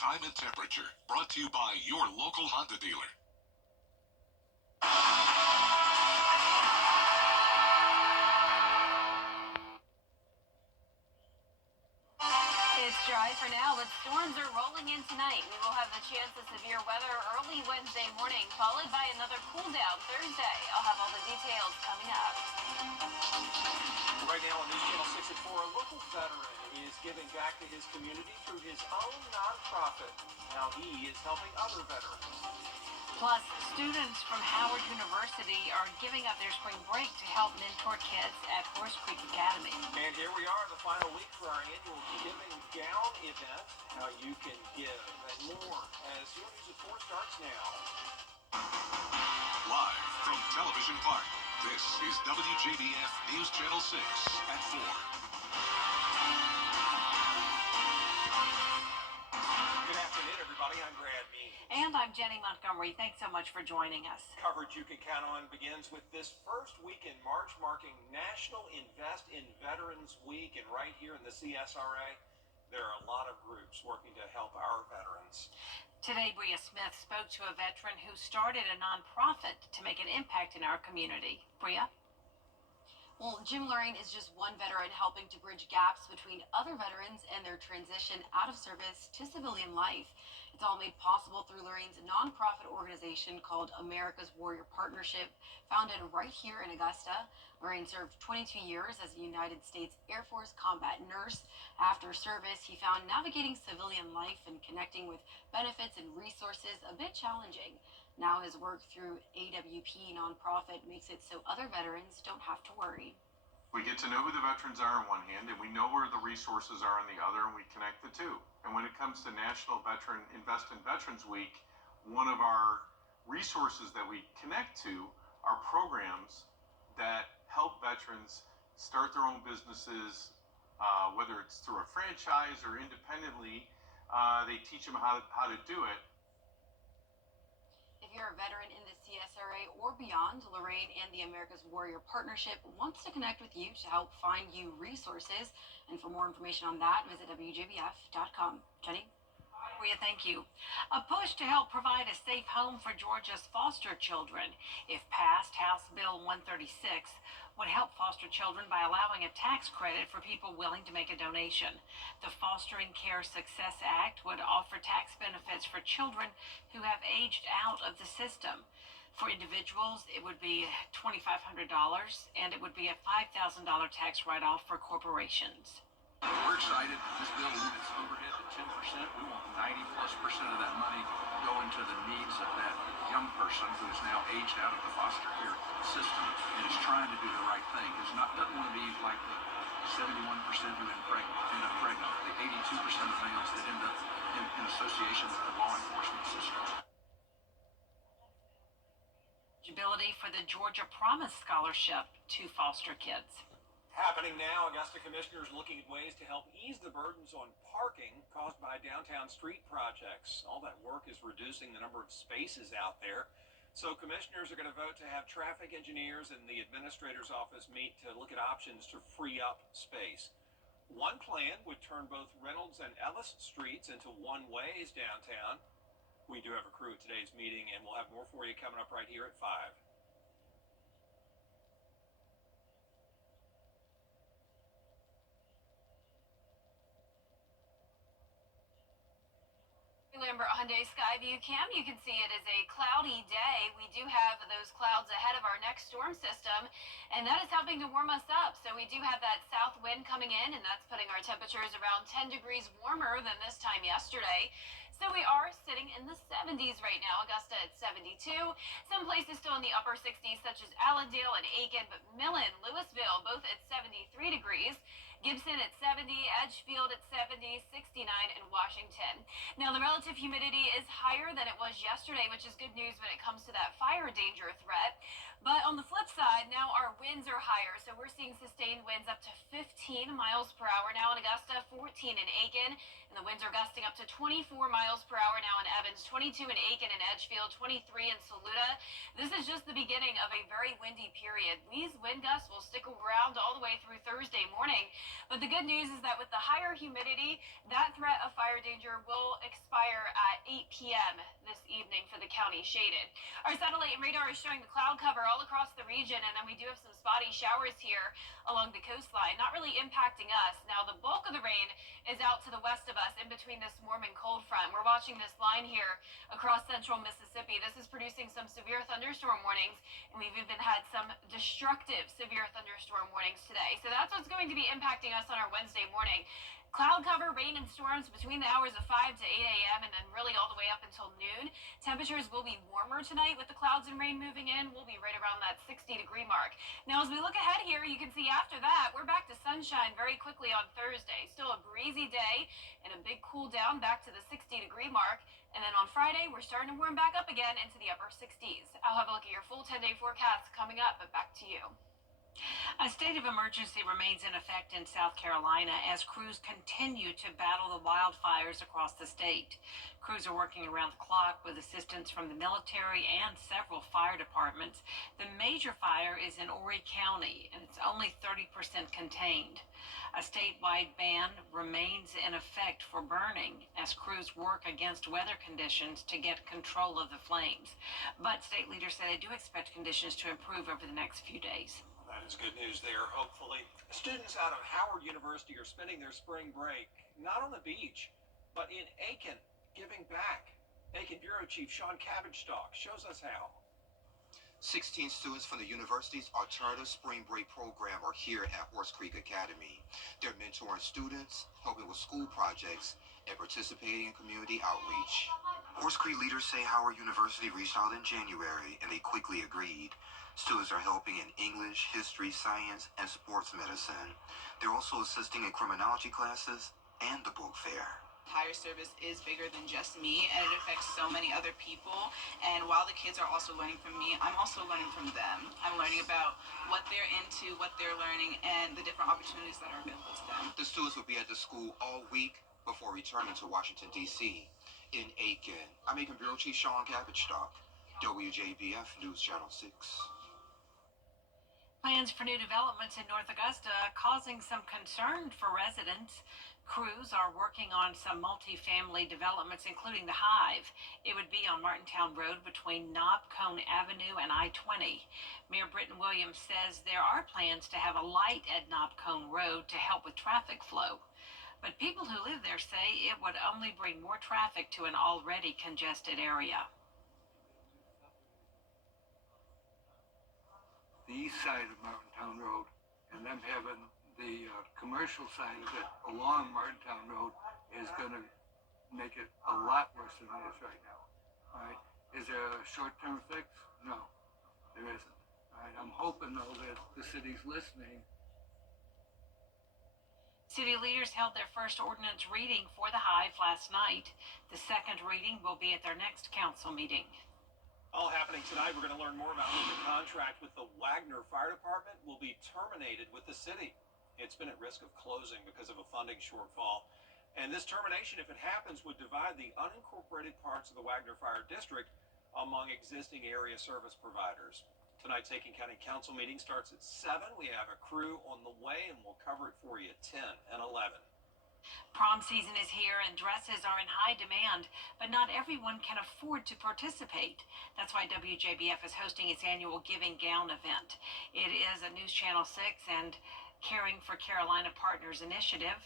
time and temperature. Brought to you by your local Honda dealer. It's dry for now, but storms are rolling in tonight. We will have the chance of severe weather early Wednesday morning, followed by another cool down Thursday. I'll have all the details coming up. Right now on News Channel 6 at 4, a local veteran is giving back to his community through his own nonprofit. Now he is helping other veterans. Plus, students from Howard University are giving up their spring break to help mentor kids at Horse Creek Academy. And here we are, the final week for our annual Giving Gown event. How you can give and more as your News at 4 starts now. Live from Television Park, this is WJBF News Channel 6 at 4. Good afternoon, everybody. I'm Brad Means. And I'm Jenny Montgomery. Thanks so much for joining us. Coverage you can count on begins with this first week in March, marking National Invest in Veterans Week. And right here in the CSRA, there are a lot of groups working to help our veterans. Today, Bria Smith spoke to a veteran who started a nonprofit to make an impact in our community. Bria? Well, Jim Lorraine is just one veteran helping to bridge gaps between other veterans and their transition out of service to civilian life. It's all made possible through Lorraine's nonprofit organization called America's Warrior Partnership, founded right here in Augusta. Lorraine served 22 years as a United States Air Force combat nurse. After service, he found navigating civilian life and connecting with benefits and resources a bit challenging. Now his work through AWP nonprofit makes it so other veterans don't have to worry. We get to know who the veterans are on one hand, and we know where the resources are on the other, and we connect the two. And when it comes to National Veteran Invest in Veterans Week, one of our resources that we connect to are programs that help veterans start their own businesses, whether it's through a franchise or independently. They teach them how to do it. If you're a veteran in the CSRA or beyond, Lorraine and the America's Warrior Partnership wants to connect with you to help find you resources. And for more information on that, visit WJBF.com. Jenny? Bria, thank you. A push to help provide a safe home for Georgia's foster children. If passed, House Bill 136 would help foster children by allowing a tax credit for people willing to make a donation. The Fostering Care Success Act would offer tax benefits for children who have aged out of the system. For individuals, it would be $2,500, and it would be a $5,000 tax write-off for corporations. We're excited. This bill limits overhead to 10%. We want 90+% of that money going to the needs of that young person who is now aged out of the foster care system and is trying to do the right thing. Doesn't want to be like the 71% who end up pregnant, the 82% of males that end up in association with the law enforcement system. Eligibility for the Georgia Promise Scholarship to foster kids. Happening now, Augusta commissioners looking at ways to help ease the burdens on parking caused by downtown street projects. All that work is reducing the number of spaces out there. So commissioners are going to vote to have traffic engineers and the administrator's office meet to look at options to free up space. One plan would turn both Reynolds and Ellis streets into one-ways downtown. We do have a crew at today's meeting, and we'll have more for you coming up right here at 5. Lambert Hyundai Skyview Cam, you can see it is a cloudy day. We do have those clouds ahead of our next storm system, and that is helping to warm us up. So we do have that south wind coming in, and that's putting our temperatures around 10 degrees warmer than this time yesterday. So we are sitting in the 70s right now. Augusta at 72. Some places still in the upper 60s, such as Allendale and Aiken, but Millen, Louisville, both at 73 degrees. Gibson at 70, Edgefield at 70, 69 in Washington. Now, the relative humidity is higher than it was yesterday, which is good news when it comes to that fire danger threat. But on the flip side, now our winds are higher. So we're seeing sustained winds up to 15 miles per hour now in Augusta, 14 in Aiken. And the winds are gusting up to 24 miles per hour now in Evans, 22 in Aiken and Edgefield, 23 in Saluda. This is just the beginning of a very windy period. These wind gusts will stick around all the way through Thursday morning. But the good news is that with the higher humidity, that threat of fire danger will expire at 8 p.m. this evening for the county shaded. Our satellite and radar is showing the cloud cover all across the region, and then we do have some spotty showers here along the coastline, not really impacting us. Now, the bulk of the rain is out to the west of us in between this warm and cold front. We're watching this line here across central Mississippi. This is producing some severe thunderstorm warnings, and we've even had some destructive severe thunderstorm warnings today. So that's what's going to be impacting us on our Wednesday morning. Cloud cover, rain and storms between the hours of 5 to 8 a.m. and then really all the way up until noon. Temperatures will be warmer tonight with the clouds and rain moving in. We'll be right around that 60-degree mark. Now, as we look ahead here, you can see after that, we're back to sunshine very quickly on Thursday. Still a breezy day and a big cool down back to the 60-degree mark. And then on Friday, we're starting to warm back up again into the upper 60s. I'll have a look at your full 10-day forecast coming up, but back to you. A state of emergency remains in effect in South Carolina as crews continue to battle the wildfires across the state. Crews are working around the clock with assistance from the military and several fire departments. The major fire is in Horry County, and it's only 30% contained. A statewide ban remains in effect for burning as crews work against weather conditions to get control of the flames. But state leaders say they do expect conditions to improve over the next few days. That is good news there, hopefully. Students out of Howard University are spending their spring break not on the beach, but in Aiken, giving back. Aiken Bureau Chief Sean Cabbage-Stock shows us how. 16 students from the university's alternative spring break program are here at Horse Creek Academy. They're mentoring students, helping with school projects, and participating in community outreach. Horse Creek leaders say Howard University reached out in January, and they quickly agreed. Students are helping in English, history, science, and sports medicine. They're also assisting in criminology classes and the book fair. Higher service is bigger than just me, and it affects so many other people. And while the kids are also learning from me, I'm also learning from them. I'm learning about what they're into, what they're learning, and the different opportunities that are available to them. The students will be at the school all week before returning to Washington, D.C. In Aiken, I'm Aiken Bureau Chief Sean Cabbage-Stock, WJBF News Channel 6. Plans for new developments in North Augusta causing some concern for residents. Crews are working on some multifamily developments, including the Hive. It would be on Martintown Road between Knob Cone Avenue and I-20. Mayor Britton Williams says there are plans to have a light at Knob Cone Road to help with traffic flow. But people who live there say it would only bring more traffic to an already congested area. The east side of Martintown Road, and them having the commercial side of it along Martintown Road is going to make it a lot worse than it is right now. All right? Is there a short-term fix? No, there isn't. All right? I'm hoping, though, that the city's listening. City leaders held their first ordinance reading for the Hive last night. The second reading will be at their next council meeting. All happening tonight, we're going to learn more about when the contract with the Wagner Fire Department will be terminated with the city. It's been at risk of closing because of a funding shortfall. And this termination, if it happens, would divide the unincorporated parts of the Wagner Fire District among existing area service providers. Tonight's Aiken County Council meeting starts at 7. We have a crew on the way, and we'll cover it for you at 10 and 11. Prom season is here and dresses are in high demand, but not everyone can afford to participate. That's why WJBF is hosting its annual Giving Gown event. It is a News Channel 6 and Caring for Carolina Partners initiative.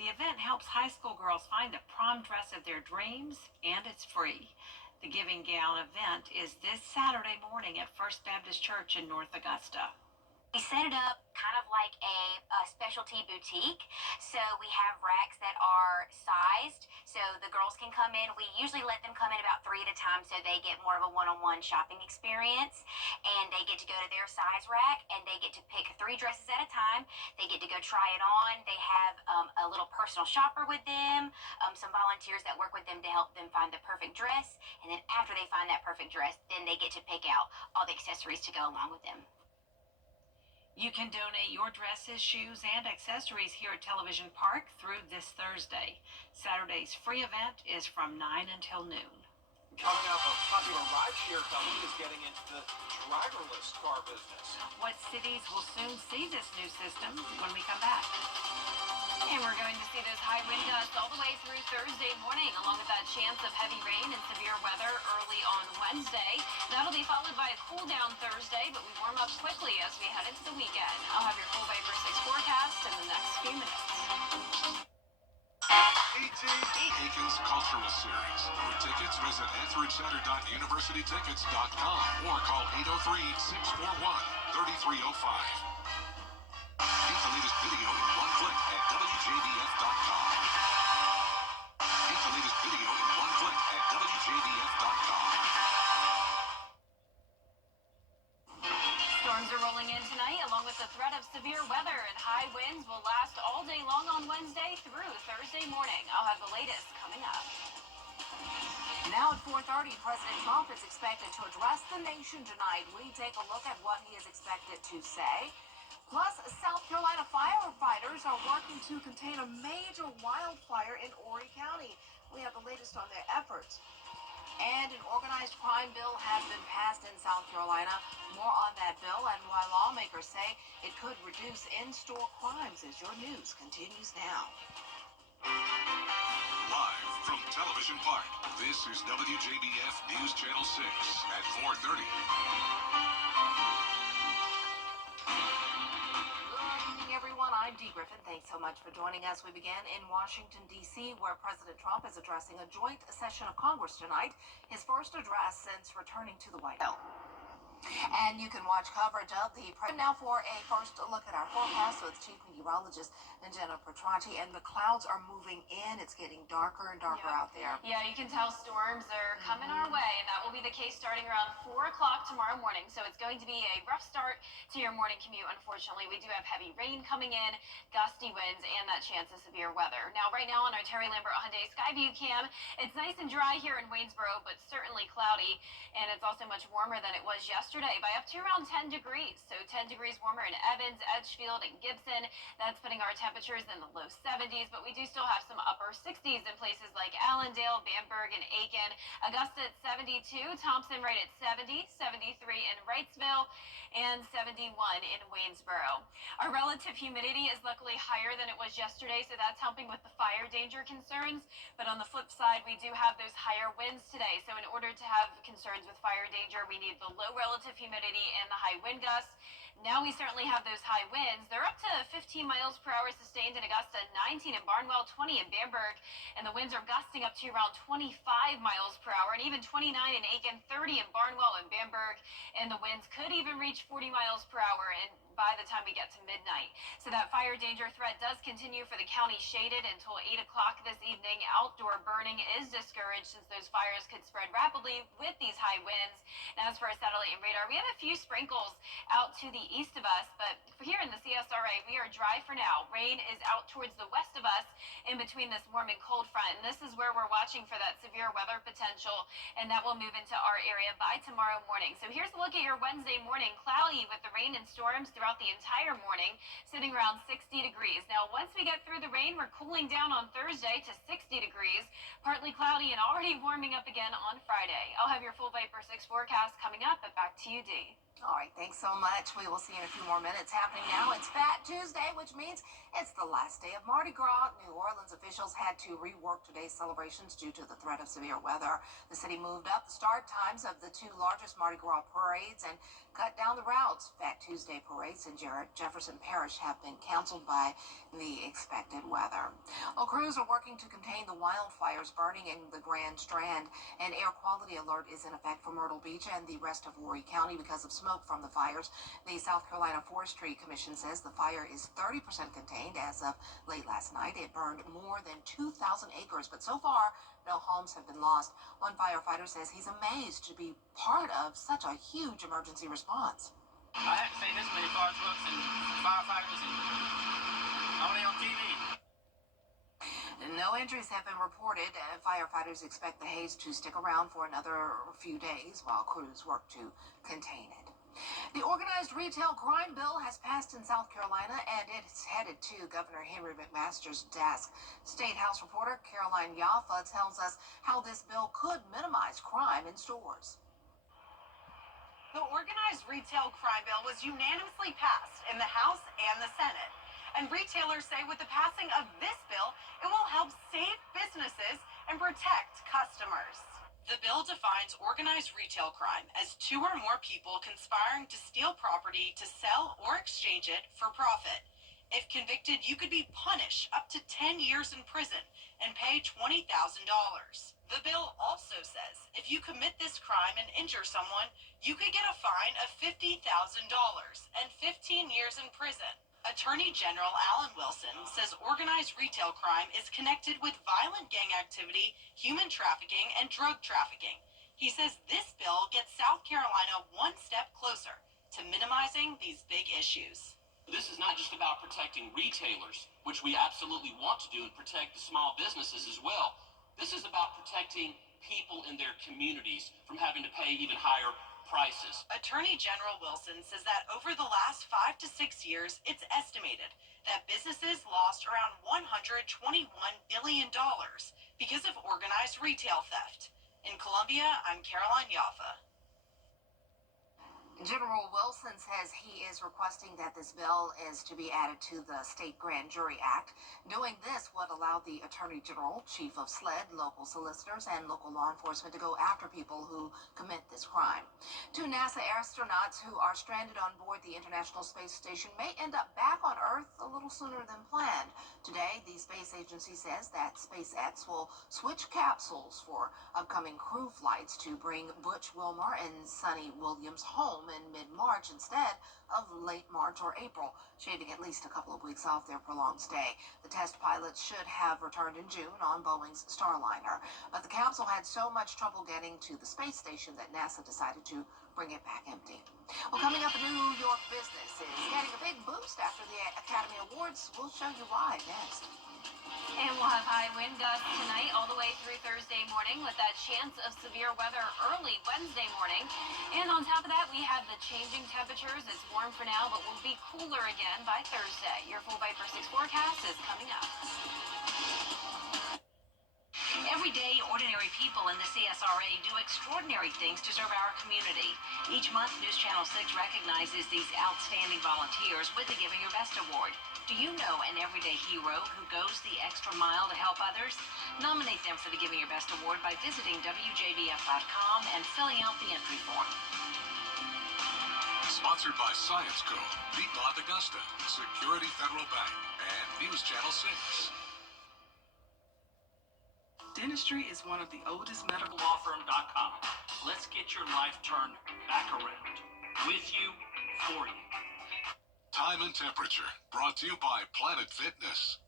The event helps high school girls find the prom dress of their dreams, and it's free. The Giving Gown event is this Saturday morning at First Baptist Church in North Augusta. We set it up kind of like a specialty boutique. So we have racks that are sized so the girls can come in. We usually let them come in about 3 at a time so they get more of a one-on-one shopping experience. And they get to go to their size rack and they get to pick 3 dresses at a time. They get to go try it on. They have a little personal shopper with them, some volunteers that work with them to help them find the perfect dress. And then after they find that perfect dress, then they get to pick out all the accessories to go along with them. You can donate your dresses, shoes, and accessories here at Television Park through this Thursday. Saturday's free event is from 9 until noon. Coming up, a popular rideshare company is getting into the driverless car business. What cities will soon see this new system when we come back? And we're going to see those high wind gusts all the way through Thursday morning, along with that chance of heavy rain and severe weather early on Wednesday. That'll be followed by a cool down Thursday, but we warm up quickly as we head into the weekend. I'll have your full Vapor 6 forecast in the next few minutes. Aiken's Cultural Series. For tickets, visit EtheridgeCenter.universitytickets.com or call 803-641-3305. Get the latest video in one click at WJBF.com. Get the latest video in one click at WJBF.com. Storms are rolling in tonight, along with the threat of severe weather, and high winds will last all day long on Wednesday through Thursday morning. I'll have the latest coming up. Now at 4:30, President Trump is expected to address the nation tonight. We take a look at what he is expected to say. Plus, South Carolina firefighters are working to contain a major wildfire in Horry County. We have the latest on their efforts. And an organized crime bill has been passed in South Carolina. More on that bill and why lawmakers say it could reduce in-store crimes as your news continues now. Live from Television Park, this is WJBF News Channel 6 at 4:30. Everyone, I'm Dee Griffin. Thanks so much for joining us. We begin in Washington, D.C., where President Trump is addressing a joint session of Congress tonight, his first address since returning to the White House. And you can watch coverage of the president. Now for a first look at our forecast with Chief Meteorologist Jenna Petracci. And the clouds are moving in. It's getting darker and darker out there. Yeah, you can tell storms are coming our way, and that will be the case starting around 4 o'clock tomorrow morning. So it's going to be a rough start to your morning commute, unfortunately. We do have heavy rain coming in, gusty winds, and that chance of severe weather. Now, right now on our Terry Lambert Hyundai Skyview cam, it's nice and dry here in Waynesboro, but certainly cloudy, and it's also much warmer than it was yesterday by up to around 10 degrees. So 10 degrees warmer in Evans, Edgefield, and Gibson. That's putting our temperatures in the low 70s, but we do still have some upper 60s in places like Allendale, Bamberg, and Aiken. Augusta at 72, Thompson right at 70, 73 in Wrightsville, and 71 in Waynesboro. Our relative humidity is luckily higher than it was yesterday, so that's helping with the fire danger concerns. But on the flip side, we do have those higher winds today. So in order to have concerns with fire danger, we need the low relative humidity and the high wind gusts. Now we certainly have those high winds. They're up to 15 miles per hour sustained in Augusta, 19 in Barnwell, 20 in Bamberg, and the winds are gusting up to around 25 miles per hour, and even 29 in Aiken, 30 in Barnwell and Bamberg, and the winds could even reach 40 miles per hour and by the time we get to midnight. So that fire danger threat does continue for the county shaded until 8 o'clock this evening. Outdoor burning is discouraged since those fires could spread rapidly with these high winds. And as for our satellite and radar, we have a few sprinkles out to the east of us, but here in the CSRA, we are dry for now. Rain is out towards the west of us in between this warm and cold front, and this is where we're watching for that severe weather potential, and that will move into our area by tomorrow morning. So here's a look at your Wednesday morning. Cloudy with the rain and storms throughout the entire morning, sitting around 60 degrees. Now, once we get through the rain, we're cooling down on Thursday to 60 degrees, partly cloudy and already warming up again on Friday. I'll have your full Vapor 6 forecast coming up, but back to you, Dee. All right, thanks so much. We will see you in a few more minutes. Happening now, it's Fat Tuesday, which means it's the last day of Mardi Gras. New Orleans officials had to rework today's celebrations due to the threat of severe weather. The city moved up the start times of the two largest Mardi Gras parades and cut down the routes. Fat Tuesday parades in Jefferson Parish have been canceled by the expected weather. Well, crews are working to contain the wildfires burning in the Grand Strand. An air quality alert is in effect for Myrtle Beach and the rest of Horry County because of smoke from the fires. The South Carolina Forestry Commission says the fire is 30% contained as of late last night. It burned more than 2,000 acres, but so far, no homes have been lost. One firefighter says he's amazed to be part of such a huge emergency response. I haven't seen this many fire trucks and firefighters and only on TV. No injuries have been reported. Firefighters expect the haze to stick around for another few days while crews work to contain it. The organized retail crime bill has passed in South Carolina, and it's headed to Governor Henry McMaster's desk. State House reporter Caroline Yaffa tells us how this bill could minimize crime in stores. The organized retail crime bill was unanimously passed in the House and the Senate. And retailers say with the passing of this bill, it will help save businesses and protect customers. The bill defines organized retail crime as two or more people conspiring to steal property to sell or exchange it for profit. If convicted, you could be punished up to 10 years in prison and pay $20,000. The bill also says if you commit this crime and injure someone, you could get a fine of $50,000 and 15 years in prison. Attorney General Alan Wilson says organized retail crime is connected with violent gang activity, human trafficking, and drug trafficking. He says this bill gets South Carolina one step closer to minimizing these big issues. This is not just about protecting retailers, which we absolutely want to do, and protect the small businesses as well. This is about protecting people in their communities from having to pay even higher prices. Attorney General Wilson says that over the last 5 to 6 years, it's estimated that businesses lost around $121 billion because of organized retail theft. In Columbia, I'm Caroline Yaffa. General Wilson says he is requesting that this bill is to be added to the State Grand Jury Act. Doing this would allow the Attorney General, Chief of SLED, local solicitors, and local law enforcement to go after people who commit this crime. Two NASA astronauts who are stranded on board the International Space Station may end up back on Earth a little sooner than planned. Today, the space agency says that SpaceX will switch capsules for upcoming crew flights to bring Butch Wilmore and Sonny Williams home in mid-March instead of late March or April, shaving at least a couple of weeks off their prolonged stay. The test pilots should have returned in June on Boeing's Starliner, but the capsule had so much trouble getting to the space station that NASA decided to bring it back empty. Well, coming up, New York business is getting a big boost after the Academy Awards. We'll show you why next. And we'll have high wind gusts tonight all the way through Thursday morning with that chance of severe weather early Wednesday morning. And on top of that, we have the changing temperatures. It's warm for now, but will be cooler again by Thursday. Your full Viper 6 forecast is coming up. Every day, ordinary people in the CSRA do extraordinary things to serve our community. Each month, News Channel 6 recognizes these outstanding volunteers with the Giving Your Best Award. Do you know an everyday hero who goes the extra mile to help others? Nominate them for the Giving Your Best Award by visiting WJBF.com and filling out the entry form. Sponsored by Science Co., Piedmont Augusta, Security Federal Bank, and News Channel 6. Dentistry is one of the oldest medical law firm.com. Let's get your life turned back around. With you, for you. Time and temperature, brought to you by Planet Fitness.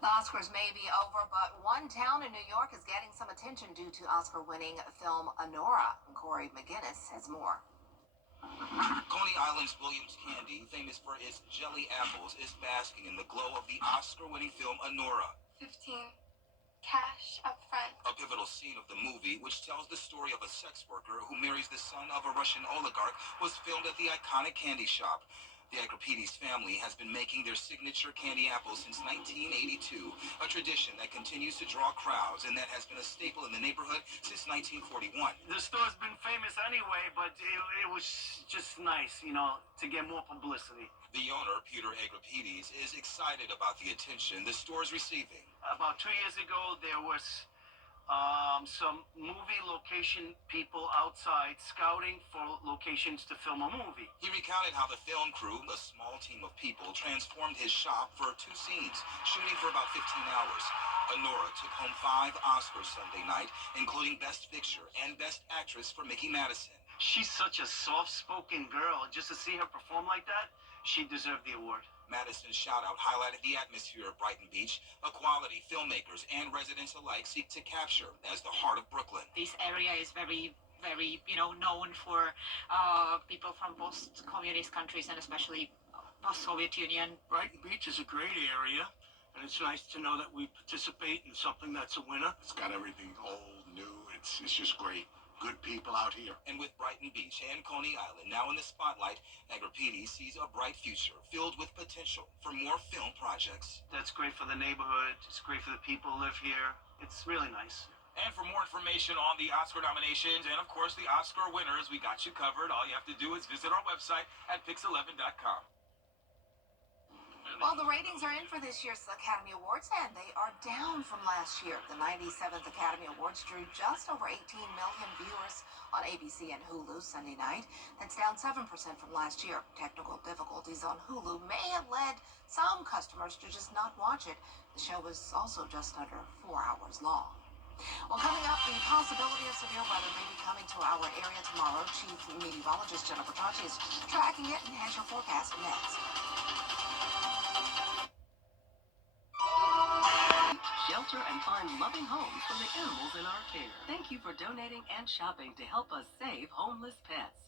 The Oscars may be over, but one town in New York is getting some attention due to Oscar-winning film Anora. Corey McGinnis has more. Coney Island's Williams Candy, famous for its jelly apples, is basking in the glow of the Oscar-winning film Anora. 15 cash up front. A pivotal scene of the movie, which tells the story of a sex worker who marries the son of a Russian oligarch, was filmed at the iconic candy shop. The Agripides family has been making their signature candy apples since 1982, a tradition that continues to draw crowds and that has been a staple in the neighborhood since 1941. The store's been famous anyway, but it was just nice, to get more publicity. The owner, Peter Agripides, is excited about the attention the store is receiving. About 2 years ago, there was some movie location people outside scouting for locations to film a movie. He recounted how the film crew, a small team of people, transformed his shop for 2 scenes, shooting for about 15 hours. Anora took home 5 Oscars Sunday night, including Best Picture and Best Actress for Mickey Madison. She's such a soft-spoken girl. Just to see her perform like that, she deserved the award. Madison's shout-out highlighted the atmosphere of Brighton Beach, a quality filmmakers and residents alike seek to capture as the heart of Brooklyn. This area is very, known for people from post-communist countries and especially post-Soviet Union. Brighton Beach is a great area, and it's nice to know that we participate in something that's a winner. It's got everything old, new. It's just great. Good people out here. And with Brighton Beach and Coney Island now in the spotlight, Agripides sees a bright future filled with potential for more film projects. That's great for the neighborhood. It's great for the people who live here. It's really nice. And for more information on the Oscar nominations and, of course, the Oscar winners, we got you covered. All you have to do is visit our website at pix11.com. Well, the ratings are in for this year's Academy Awards, and they are down from last year. The 97th Academy Awards drew just over 18 million viewers on ABC and Hulu Sunday night. That's down 7% from last year. Technical difficulties on Hulu may have led some customers to just not watch it. The show was also just under 4 hours long. Well, coming up, the possibility of severe weather may be coming to our area tomorrow. Chief Meteorologist Jennifer Tachi is tracking it and has your forecast next. Shelter and find loving homes for the animals in our care. Thank you for donating and shopping to help us save homeless pets.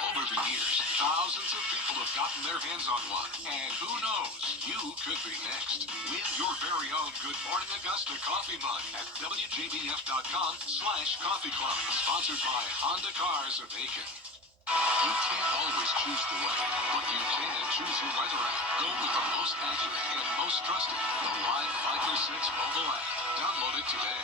Over the years, thousands of people have gotten their hands on one. And who knows, you could be next. Win your very own Good Morning Augusta coffee mug at WJBF.com/coffee club. Sponsored by Honda Cars of Aiken. You can't always choose the weather, but you can choose your weather app. Go with the most accurate and most trusted, the Live 536 mobile app. Download it today.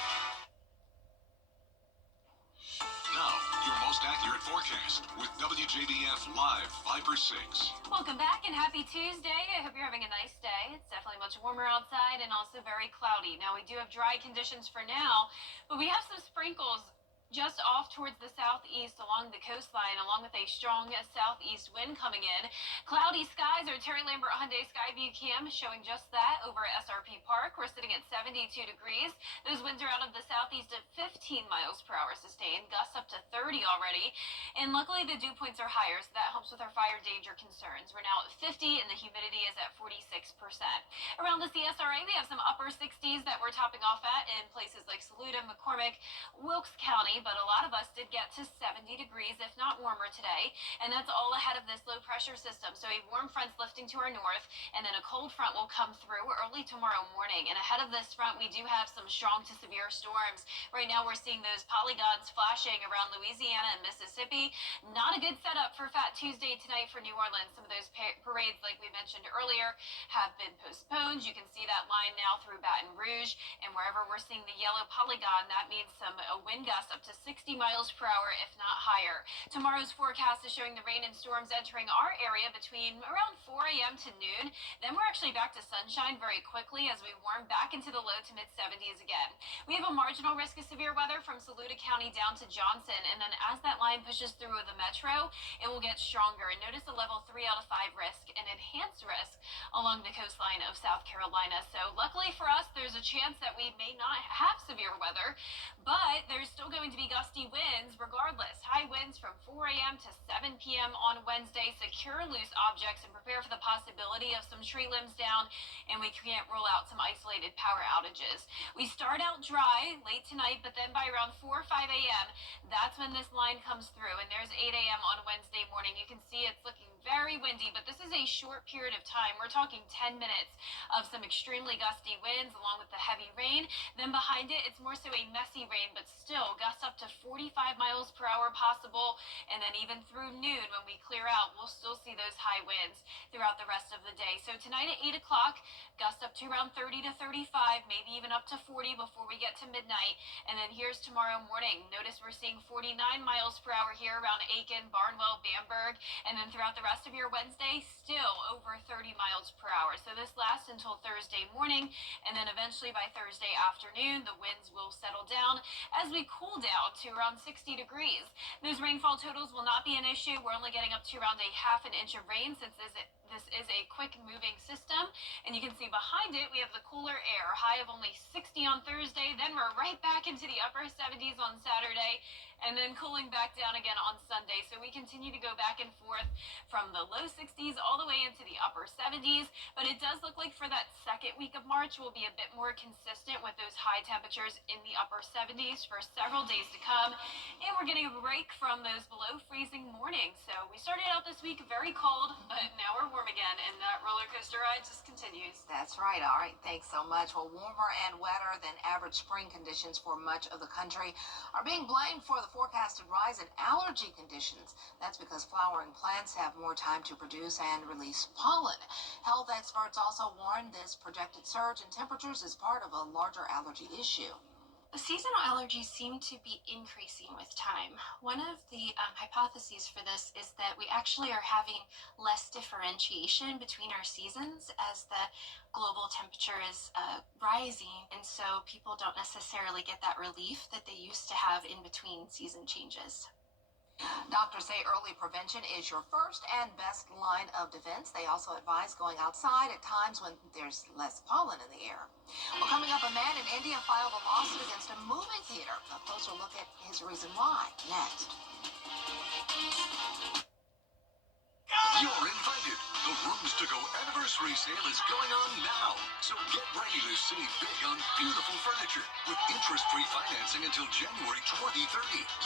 Now, your most accurate forecast with WJBF Live 536. Welcome back and happy Tuesday. I hope you're having a nice day. It's definitely much warmer outside and also very cloudy. Now, we do have dry conditions for now, but we have some sprinkles just off towards the southeast along the coastline, along with a strong southeast wind coming in. Cloudy skies. Our Terry Lambert Hyundai Skyview cam showing just that over at SRP Park. We're sitting at 72 degrees. Those winds are out of the southeast at 15 miles per hour sustained, gusts up to 30 already. And luckily the dew points are higher, so that helps with our fire danger concerns. We're now at 50 and the humidity is at 46%. Around the CSRA, we have some upper 60s that we're topping off at in places like Saluda, McCormick, Wilkes County, but a lot of us did get to 70 degrees, if not warmer today, and that's all ahead of this low pressure system. So a warm front's lifting to our north, and then a cold front will come through early tomorrow morning. And ahead of this front, we do have some strong to severe storms. Right now, we're seeing those polygons flashing around Louisiana and Mississippi. Not a good setup for Fat Tuesday tonight for New Orleans. Some of those parades, like we mentioned earlier, have been postponed. You can see that line now through Baton Rouge, and wherever we're seeing the yellow polygon, that means some wind gusts up to 60 miles per hour, if not higher. Tomorrow's forecast is showing the rain and storms entering our area between around 4 a.m. to noon. Then we're actually back to sunshine very quickly as we warm back into the low to mid 70s again. We have a marginal risk of severe weather from Saluda County down to Johnson, and then as that line pushes through the metro, it will get stronger. And notice a level 3 out of 5 risk, an enhanced risk along the coastline of South Carolina. So luckily for us, there's a chance that we may not have severe weather, but there's still going to be gusty winds regardless. High winds from 4 a.m. to 7 p.m. on Wednesday. Secure loose objects and prepare for the possibility of some tree limbs down, and we can't rule out some isolated power outages. We start out dry late tonight, but then by around 4 or 5 a.m., that's when this line comes through, and there's 8 a.m. on Wednesday morning. You can see it's looking very windy, but this is a short period of time. We're talking 10 minutes of some extremely gusty winds along with the heavy rain. Then behind it, it's more so a messy rain, but still gusts up to 45 miles per hour possible. And then even through noon, when we clear out, we'll still see those high winds throughout the rest of the day. So tonight at 8 o'clock, gusts up to around 30 to 35, maybe even up to 40 before we get to midnight. And then here's tomorrow morning. Notice we're seeing 49 miles per hour here around Aiken, Barnwell, Bamberg, and then throughout the rest of your Wednesday, still over 30 miles per hour. So this lasts until Thursday morning, and then eventually by Thursday afternoon, the winds will settle down as we cool down to around 60 degrees. Those rainfall totals will not be an issue. We're only getting up to around a half an inch of rain since this is a quick moving system. And you can see behind it, we have the cooler air, high of only 60 on Thursday. Then we're right back into the upper 70s on Saturday, and then cooling back down again on Sunday. So we continue to go back and forth from the low 60s all the way into the upper 70s. But it does look like for that second week of March, we'll be a bit more consistent with those high temperatures in the upper 70s for several days to come. And we're getting a break from those below freezing mornings. So we started out this week very cold, but now we're warm again, and that roller coaster ride just continues. That's right. All right. Thanks so much. Well, warmer and wetter than average spring conditions for much of the country are being blamed for the forecasted rise in allergy conditions. That's because flowering plants have more time to produce and release pollen. Health experts also warn this projected surge in temperatures is part of a larger allergy issue. Seasonal allergies seem to be increasing with time. One of the hypotheses for this is that we actually are having less differentiation between our seasons as the global temperature is rising, and so people don't necessarily get that relief that they used to have in between season changes. Doctors say early prevention is your first and best line of defense. They also advise going outside at times when there's less pollen in the air. Well, coming up, a man in India filed a lawsuit against a movie theater. A closer look at his reason why next. You're invited. The Rooms to Go anniversary sale is going on now. So get ready to save big on beautiful furniture with interest-free financing until January 2030.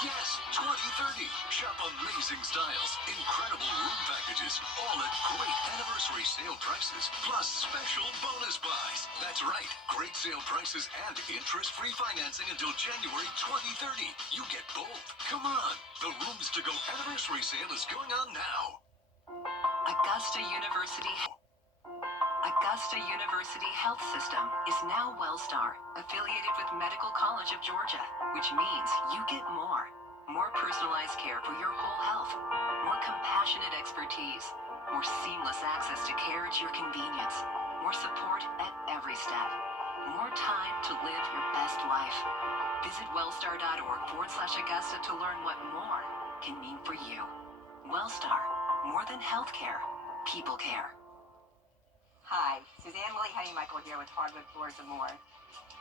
Yes, 2030. Shop amazing styles, incredible room packages, all at great anniversary sale prices, plus special bonus buys. That's right, great sale prices and interest-free financing until January 2030. You get both. Come on. The Rooms to Go anniversary sale is going on now. Augusta University Health System is now WellStar, affiliated with Medical College of Georgia, which means you get more. More personalized care for your whole health, more compassionate expertise, more seamless access to care at your convenience, more support at every step, more time to live your best life. Visit wellstar.org/Augusta to learn what more can mean for you. WellStar, more than healthcare, people care. Hi, Suzanne Willie Honeymichael here with Hardwood Floors and More.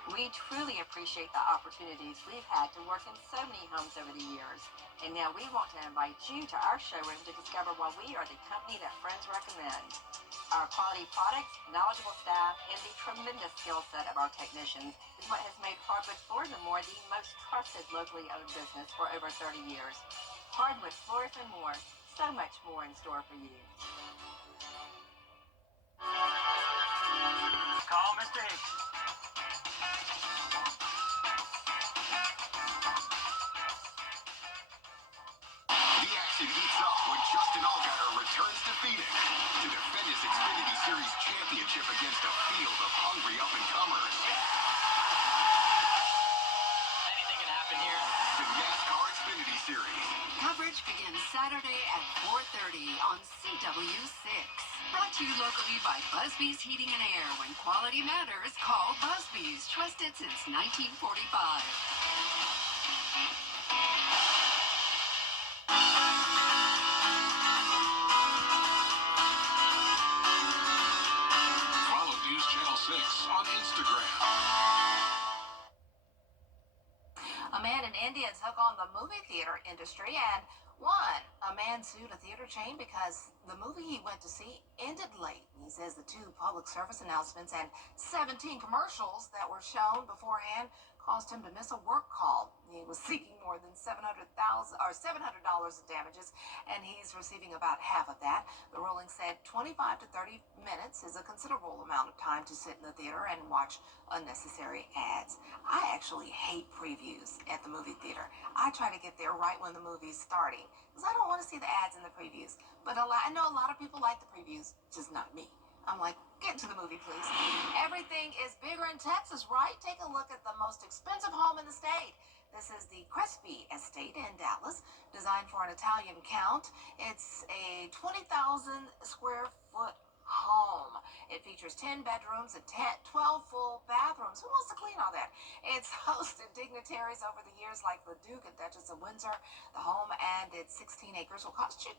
We truly appreciate the opportunities we've had to work in so many homes over the years. And now we want to invite you to our showroom to discover why we are the company that friends recommend. Our quality products, knowledgeable staff, and the tremendous skill set of our technicians is what has made Hardwood Floors and More the most trusted locally owned business for over 30 years. Hardwood Floors and More, so much more in store for you. Call Mr. Hicks. The action heats up when Justin Allgaier returns to Phoenix to defend his Xfinity Series championship against a field of hungry up-and-comers. Anything can happen here. The NASCAR Xfinity Series. Coverage begins Saturday at 4:30 on CW6. Brought to you locally by Busby's Heating and Air. When quality matters, call Busby's. Trusted since 1945. Follow News Channel 6 on Instagram. A man in India took on the movie theater industry and won. A man sued a theater chain because the movie he went to see ended late. He says the 2 public service announcements and 17 commercials that were shown beforehand caused him to miss a work call. He was seeking more than $700 in damages, and he's receiving about half of that. The ruling said 25 to 30 minutes is a considerable amount of time to sit in the theater and watch unnecessary ads. I actually hate previews at the movie theater. I try to get there right when the movie's starting because I don't want to see the ads in the previews. But I know a lot of people like the previews, just not me. I'm like, get into the movie, please. Everything is bigger in Texas, right? Take a look at the most expensive home in the state. This is the Crespi Estate in Dallas, designed for an Italian count. It's a 20,000 square foot home. It features 10 bedrooms and 12 full bathrooms. Who wants to clean all that? It's hosted dignitaries over the years like the Duke and Duchess of Windsor. The home and its 16 acres will cost you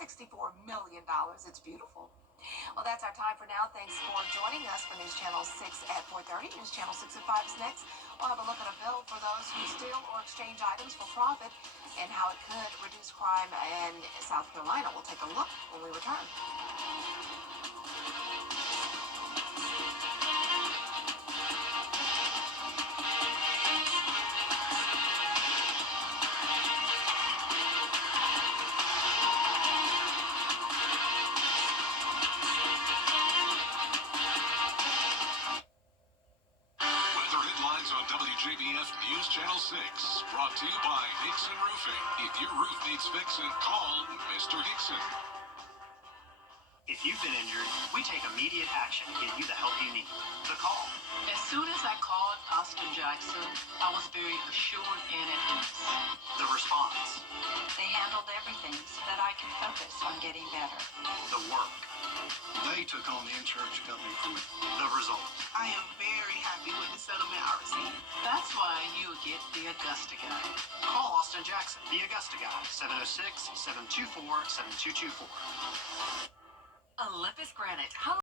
$64 million. It's beautiful. Well, that's our time for now. Thanks for joining us for News Channel 6 at 4:30. News Channel 6 at 5 is next. We'll have a look at a bill for those who steal or exchange items for profit and how it could reduce crime in South Carolina. We'll take a look when we return. News Channel 6, brought to you by Hickson Roofing. If your roof needs fixing, call Mr. Hickson. If you've been injured, we take immediate action to get you the help you need. The call. As soon as I called Austin Jackson, I was very assured and at ease. The response. They handled everything so that I can focus on getting better. The work. They took on the insurance company for me. The result. I am very happy with the settlement I received. That's why you get the Augusta guy. Call Austin Jackson, the Augusta guy, 706-724-7224. Olympus Granite.